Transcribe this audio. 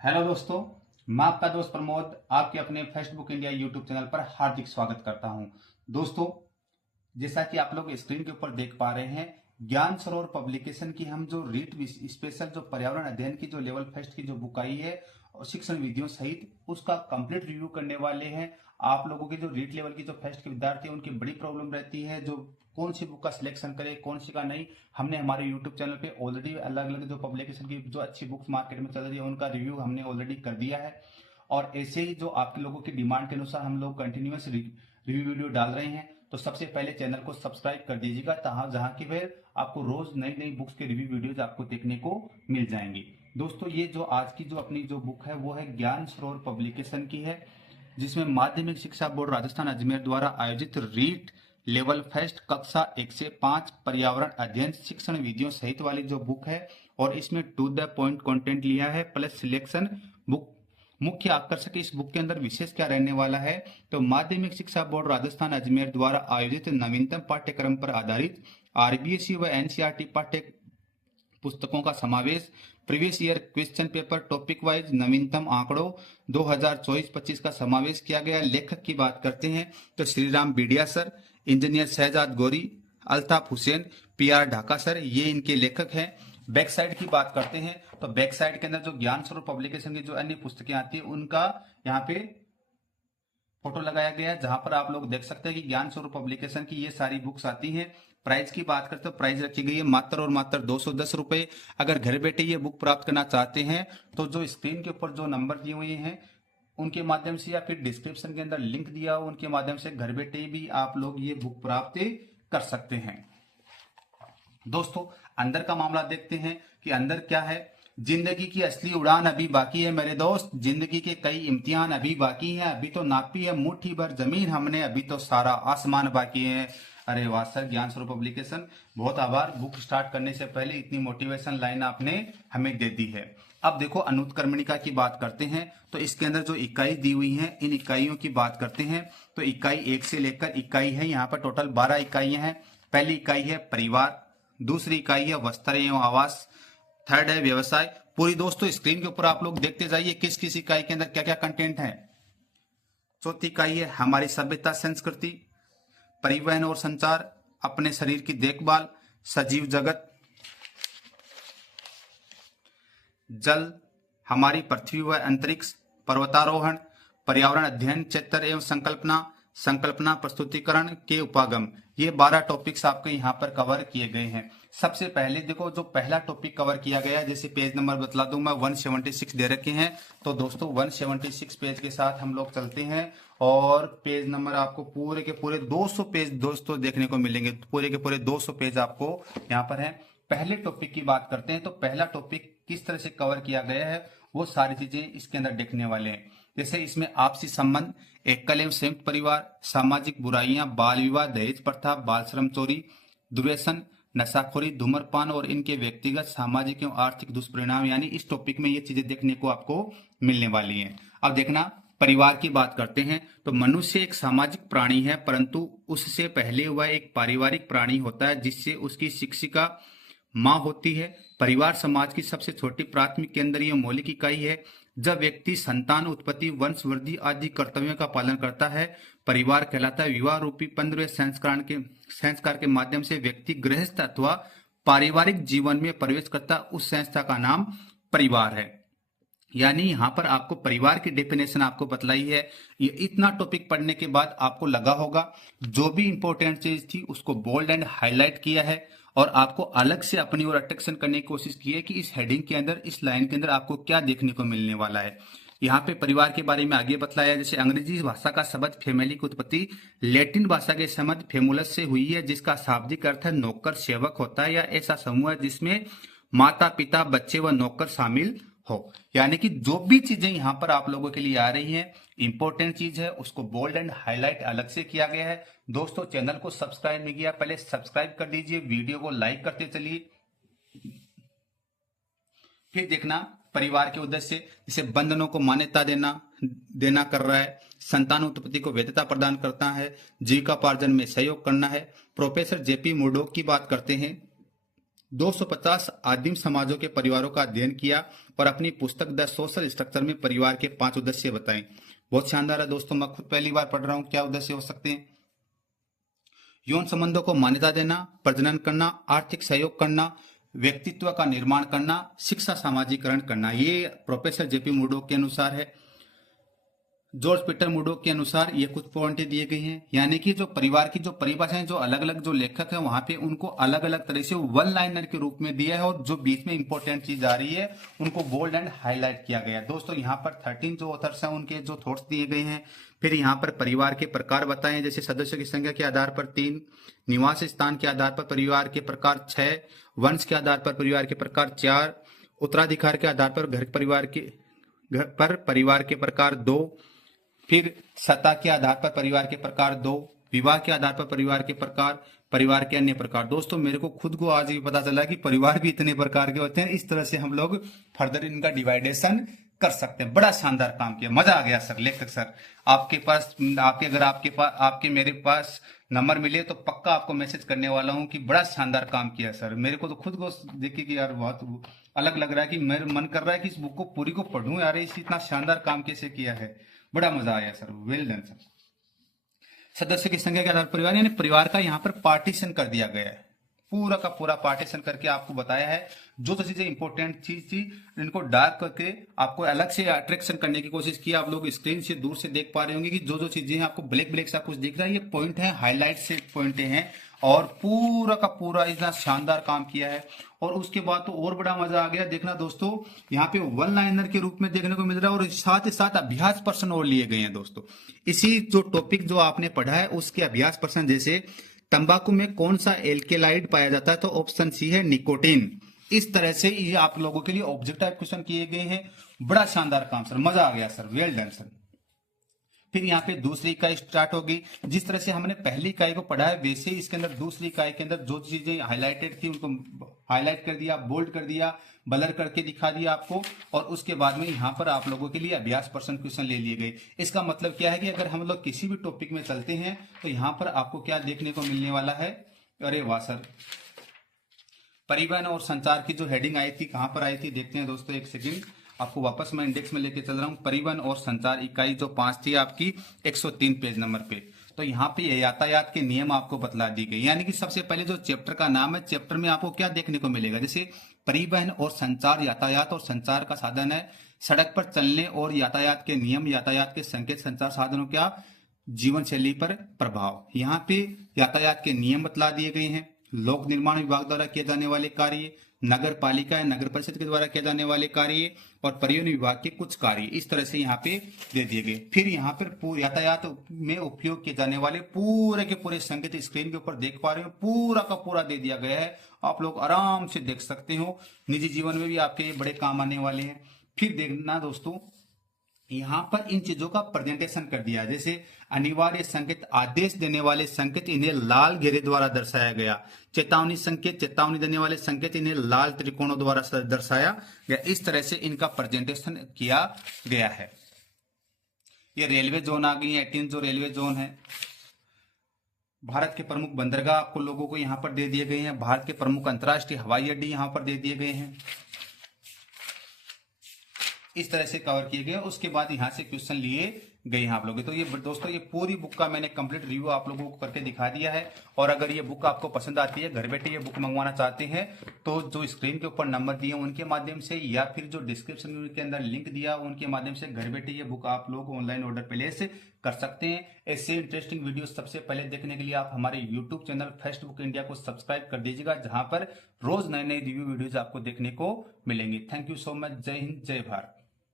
Hello दोस्तों, मैं आपका दोस्त प्रमोद आपके अपने first book India YouTube channel पर हार्दिक स्वागत करता हूं। दोस्तों, जैसा कि आप लोग स्क्रीन के ऊपर देख पा रहे हैं, ज्ञान सरोवर पब्लिकेशन की हम जो रीट स्पेशल जो पर्यावरण अध्ययन की जो लेवल फर्स्ट की जो बुक आई है और शिक्षण विधियों सहित उसका कंप्लीट रिव्यू करने वाले हैं। आप लोगों के जो रीट लेवल की जो फर्स्ट के विद्यार्थी हैं उनकी बड़ी प्रॉब्लम रहती है जो कौन सी बुक का सिलेक्शन करे कौन सी का नहीं। हमने हमारे यूट्यूब चैनल पे ऑलरेडी अलग अलग जो पब्लिकेशन की जो अच्छी बुक्स मार्केट में चल रही है उनका रिव्यू हमने ऑलरेडी कर दिया है। और ऐसे ही जो आपके लोगों की डिमांड के अनुसार हम लोग कंटिन्यूस रिव्यू वीडियो डाल रहे हैं। तो सबसे पहले चैनल को सब्सक्राइब कर दीजिएगा जहां की फिर आपको रोज नई नई बुक्स के रिव्यू वीडियोज आपको देखने को मिल जाएंगी। दोस्तों, ये जो आज की जो अपनी जो बुक है वो है ज्ञान सरोवर पब्लिकेशन की है, जिसमें माध्यमिक शिक्षा बोर्ड राजस्थान अजमेर द्वारा आयोजित रीट लेवल फर्स्ट कक्षा 1 से 5 पर्यावरण अध्ययन शिक्षण विधियों सहित वाली जो बुक है और इसमें टू द पॉइंट कंटेंट लिया है प्लस सिलेक्शन बुक। मुख्य आकर्षक इस बुक के अंदर विशेष क्या रहने वाला है, तो माध्यमिक शिक्षा बोर्ड राजस्थान अजमेर द्वारा आयोजित नवीनतम पाठ्यक्रम पर आधारित आरबीएसई व एनसीईआरटी पाठ्य पुस्तकों का समावेश, previous year question paper topic wise नवीनतम आंकड़ों 2024-25 का समावेश किया गया। लेखक की बात करते हैं तो Shri Ram Bidiya sir, engineer Shahzad Ghauri, Altaf Hussain, PR Dhaka sir, ये इनके लेखक हैं। बैक साइड की बात करते हैं तो बैक साइड के अंदर जो ज्ञान स्वरूप पब्लिकेशन की जो अन्य पुस्तकें आती है उनका यहाँ पे फोटो लगाया गया है, जहां पर आप लोग देख सकते हैं कि ज्ञान स्वरूप पब्लिकेशन की ये सारी बुक्स आती हैं। प्राइस की बात करते तो प्राइस रखी गई है मात्र और मात्र 210 रुपए। अगर घर बैठे ये बुक प्राप्त करना चाहते हैं तो जो स्क्रीन के ऊपर जो नंबर दिए हुए हैं उनके माध्यम से या फिर डिस्क्रिप्शन के अंदर लिंक दिया हो उनके माध्यम से घर बैठे भी आप लोग ये बुक प्राप्त कर सकते हैं। दोस्तों, अंदर का मामला देखते हैं कि अंदर क्या है। जिंदगी की असली उड़ान अभी बाकी है मेरे दोस्त, जिंदगी के कई इम्तिहान अभी बाकी हैं, अभी तो नापी है मुट्ठी भर जमीन हमने, अभी तो सारा आसमान बाकी है। अरे वाह सर, ज्ञान स्वरूप पब्लिकेशन, बहुत आभार। बुक स्टार्ट करने से पहले इतनी मोटिवेशन लाइन आपने हमें दे दी है। अब देखो अनुत्क्रमणिका की बात करते हैं तो इसके अंदर जो इकाई दी हुई है इन इकाइयों की बात करते हैं तो इकाई 1 से लेकर इकाई है यहाँ पर टोटल 12 इकाइयां हैं। पहली इकाई है परिवार, दूसरी इकाई है वस्त्र एवं आवास, थर्ड है व्यवसाय। पूरी दोस्तों स्क्रीन के ऊपर आप लोग देखते जाइए किस किस इकाई के अंदर क्या क्या कंटेंट है। चौथी इकाई है हमारी सभ्यता संस्कृति, परिवहन और संचार, अपने शरीर की देखभाल, सजीव जगत, जल, हमारी पृथ्वी व अंतरिक्ष, पर्वतारोहण, पर्यावरण अध्ययन चित्र एवं संकल्पना, संकल्पना प्रस्तुतिकरण के उपागम। ये 12 टॉपिक्स आपके यहाँ पर कवर किए गए हैं। सबसे पहले देखो जो पहला टॉपिक कवर किया गया है, जैसे पेज नंबर बतला दूं मैं 176 दे रखे हैं तो दोस्तों 176 पेज के साथ हम लोग चलते हैं और पेज नंबर आपको पूरे के पूरे 200 पेज दोस्तों देखने को मिलेंगे। पूरे के पूरे 200 पेज आपको यहाँ पर है। पहले टॉपिक की बात करते हैं तो पहला टॉपिक किस तरह से कवर किया गया है वो सारी चीजें इसके अंदर देखने वाले हैं। जैसे इसमें आपसी संबंध, एकल एवं संयुक्त परिवार, सामाजिक बुराइयां, बाल विवाह, दहेज प्रथा, बाल श्रम चोरी, दुर्व्यसन, नशाखोरी, धूम्रपान और इनके व्यक्तिगत सामाजिक एवं आर्थिक दुष्परिणाम, यानी इस टॉपिक में ये चीजें देखने को आपको मिलने वाली हैं। अब देखना परिवार की बात करते हैं तो मनुष्य एक सामाजिक प्राणी है परंतु उससे पहले वह एक पारिवारिक प्राणी होता है जिससे उसकी शिक्षिका माँ होती है। परिवार समाज की सबसे छोटी प्राथमिक केंद्रीय मौलिक इकाई है। जब व्यक्ति संतान उत्पत्ति, वंशवृद्धि आदि कर्तव्यों का पालन करता है परिवार कहलाता है। विवाह रूपी 15वें संस्कार के माध्यम से व्यक्ति गृहस्थ अथवा पारिवारिक जीवन में प्रवेश करता, उस संस्था का नाम परिवार है। यानी यहाँ पर आपको परिवार की डेफिनेशन आपको बतलाई है। ये इतना टॉपिक पढ़ने के बाद आपको लगा होगा जो भी इंपॉर्टेंट चीज थी उसको बोल्ड एंड हाईलाइट किया है और आपको अलग से अपनी ओर अट्रैक्शन करने की कोशिश की है कि इस हेडिंग के अंदर, इस लाइन के अंदर आपको क्या देखने को मिलने वाला है। यहाँ पे परिवार के बारे में आगे बतलाया, जैसे अंग्रेजी भाषा का शब्द फैमिली की उत्पत्ति लैटिन भाषा के शब्द फेमुलस से हुई है जिसका शाब्दिक अर्थ है नौकर सेवक होता है या ऐसा समूह है जिसमें माता पिता बच्चे व नौकर शामिल हो। यानी कि जो भी चीजें यहाँ पर आप लोगों के लिए आ रही हैं इंपॉर्टेंट चीज है उसको बोल्ड एंड हाईलाइट अलग से किया गया है। दोस्तों, चैनल को सब्सक्राइब नहीं किया पहले सब्सक्राइब कर दीजिए, वीडियो को लाइक करते चलिए। फिर देखना परिवार के उद्देश्य, जैसे बंधनों को मान्यता देना कर रहा है, संतान उत्पत्ति को वैधता प्रदान करता है, जीविकापार्जन में सहयोग करना है। प्रोफेसर जेपी मुर्डोक की बात करते हैं 250 आदिम समाजों के परिवारों का अध्ययन किया और अपनी पुस्तक द सोशल स्ट्रक्चर में परिवार के 5 उद्देश्य बताएं। बहुत शानदार है दोस्तों, मैं खुद पहली बार पढ़ रहा हूं। क्या उद्देश्य हो सकते हैं? यौन संबंधों को मान्यता देना, प्रजनन करना, आर्थिक सहयोग करना, व्यक्तित्व का निर्माण करना, शिक्षा सामाजिकरण करना। ये प्रोफेसर जेपी मुर्डोक के अनुसार है। जॉर्ज पीटर मुर्डोक के अनुसार ये कुछ पॉइंटें दिए गई हैं, यानी कि जो परिवार की जो परिभाषाएं जो अलग अलग जो लेखक हैं वहां पे उनको अलग अलग तरह से वन लाइनर के रूप में दिया है, और जो बीच में इंपॉर्टेंट चीज आ रही है उनको बोल्ड एंड हाईलाइट किया गया है। दोस्तों यहाँ पर 13 जो ऑथर्स हैं उनके जो थॉट्स दिए गए हैं। फिर यहाँ पर परिवार के प्रकार बताएं, जैसे सदस्यों की संख्या के आधार पर 3, निवास स्थान के आधार पर परिवार के प्रकार 6, वंश के आधार पर परिवार के प्रकार 4, उत्तराधिकार के आधार पर घर परिवार के प्रकार 2, फिर सत्ता के आधार पर परिवार के प्रकार 2, विवाह के आधार पर परिवार के प्रकार, परिवार के अन्य प्रकार। दोस्तों मेरे को खुद को आज ये पता चला कि परिवार भी इतने प्रकार के होते हैं। इस तरह से हम लोग फर्दर इनका डिवाइडेशन कर सकते हैं। बड़ा शानदार काम किया, मजा आ गया सर। लेखक सर आपके मेरे पास नंबर मिले तो पक्का आपको मैसेज करने वाला हूं कि बड़ा शानदार काम किया सर। मेरे को तो खुद को देखिए कि यार बहुत अलग लग रहा है कि मेरा मन कर रहा है कि इस बुक को पूरी को पढ़ूं यार, इस इतना शानदार काम कैसे किया है। बड़ा मजा आया सर, वेल डन सर। सदस्य की संख्या के आधार पर परिवार, यानी परिवार का यहाँ पर पार्टीशन कर दिया गया है, पूरा का पूरा पार्टीशन करके आपको बताया है। जो तो चीजें इंपॉर्टेंट चीज थी इनको डार्क करके आपको अलग से अट्रैक्शन करने की कोशिश की। आप लोग स्क्रीन से दूर से देख पा रहे होंगे कि जो जो चीजें हैं आपको ब्लैक ब्लैक सा कुछ दिख रहा है, ये पॉइंट है, हाईलाइट से पॉइंट हैं, और पूरा का पूरा इतना शानदार काम किया है। और उसके बाद तो और बड़ा मजा आ गया। देखना दोस्तों यहाँ पे वन लाइनर के रूप में देखने को मिल रहा है, और साथ ही साथ अभ्यास प्रश्न और लिए गए हैं दोस्तों। इसी जो टॉपिक जो आपने पढ़ा है उसके अभ्यास प्रश्न, जैसे तंबाकू में कौन सा एल्केलाइड पाया जाता है, तो ऑप्शन सी है निकोटीन। इस तरह से ये आप लोगों के लिए ऑब्जेक्टिव क्वेश्चन किए गए हैं। बड़ा शानदार काम सर, मजा आ गया सर, वेल डन सर। फिर यहाँ पे दूसरी इकाई स्टार्ट होगी। जिस तरह से हमने पहली इकाई को पढ़ा है वैसे ही इसके अंदर दूसरी इकाई के अंदर जो चीजें हाईलाइटेड थी उनको हाईलाइट कर दिया, बोल्ड कर दिया, ब्लर करके दिखा दिया आपको। और उसके बाद में यहाँ पर आप लोगों के लिए अभ्यास प्रश्न क्वेश्चन ले लिए गए। इसका मतलब क्या है कि अगर हम लोग किसी भी टॉपिक में चलते हैं तो यहाँ पर आपको क्या देखने को मिलने वाला है। अरे वाह सर, परिवहन और संचार की जो हेडिंग आई थी कहां पर आई थी देखते हैं दोस्तों, एक सेकंड। आपको वापस मैं इंडेक्स में लेके चल रहा हूं। परिवहन और संचार इकाई जो 5 थी आपकी 103 पेज नंबर पे। तो यहाँ पे यातायात के नियम आपको बतला दी गई, यानी कि सबसे पहले जो चैप्टर का नाम है, चैप्टर में आपको क्या देखने को मिलेगा, जैसे परिवहन और संचार, यातायात और संचार का साधन है, सड़क पर चलने और यातायात के नियम, यातायात के संकेत, संचार साधनों का जीवन शैली पर प्रभाव। यहाँ पे यातायात के नियम बतला दिए गए हैं, लोक निर्माण विभाग द्वारा किए जाने वाले कार्य, नगर पालिका या नगर परिषद के द्वारा किए जाने वाले कार्य, और परिवहन विभाग के कुछ कार्य। इस तरह से यहाँ पे दे दिए गए। फिर यहाँ पर यातायात में उपयोग किए जाने वाले पूरे के पूरे संकेत स्क्रीन के ऊपर देख पा रहे हो, पूरा का पूरा दे दिया गया है। आप लोग आराम से देख सकते हो, निजी जीवन में भी आपके बड़े काम आने वाले हैं। फिर देखना दोस्तों यहां पर इन चीजों का प्रेजेंटेशन कर दिया, जैसे अनिवार्य संकेत, आदेश देने वाले संकेत, इन्हें लाल घेरे द्वारा दर्शाया गया। चेतावनी संकेत, चेतावनी देने वाले संकेत, इन्हें लाल त्रिकोणों द्वारा दर्शाया गया। इस तरह से इनका प्रेजेंटेशन किया गया है। ये रेलवे जोन आ गई है, 18 जो रेलवे जोन है। भारत के प्रमुख बंदरगाह आपको लोगों को यहाँ पर दे दिए गए हैं। भारत के प्रमुख अंतर्राष्ट्रीय हवाई अड्डे यहाँ पर दे दिए गए हैं। इस तरह से कवर किए गए। उसके बाद यहाँ से क्वेश्चन लिए गए हैं आप लोग। तो ये दोस्तों ये पूरी बुक का मैंने कंप्लीट रिव्यू आप लोगों को करके दिखा दिया है। और अगर ये बुक आपको पसंद आती है, घर बैठे ये बुक मंगवाना चाहते हैं, तो जो स्क्रीन के ऊपर नंबर दिए उनके माध्यम से, या फिर जो डिस्क्रिप्शन के अंदर लिंक दिया उनके माध्यम से घर बैठे ये बुक आप लोग ऑनलाइन ऑर्डर प्लेस कर सकते हैं। ऐसे इंटरेस्टिंग वीडियो सबसे पहले देखने के लिए आप हमारे YouTube channel first book India को सब्सक्राइब कर दीजिएगा, जहां पर रोज नए नए रिव्यू वीडियोज आपको देखने को मिलेंगे। Thank you so much. जय हिंद, जय भारत।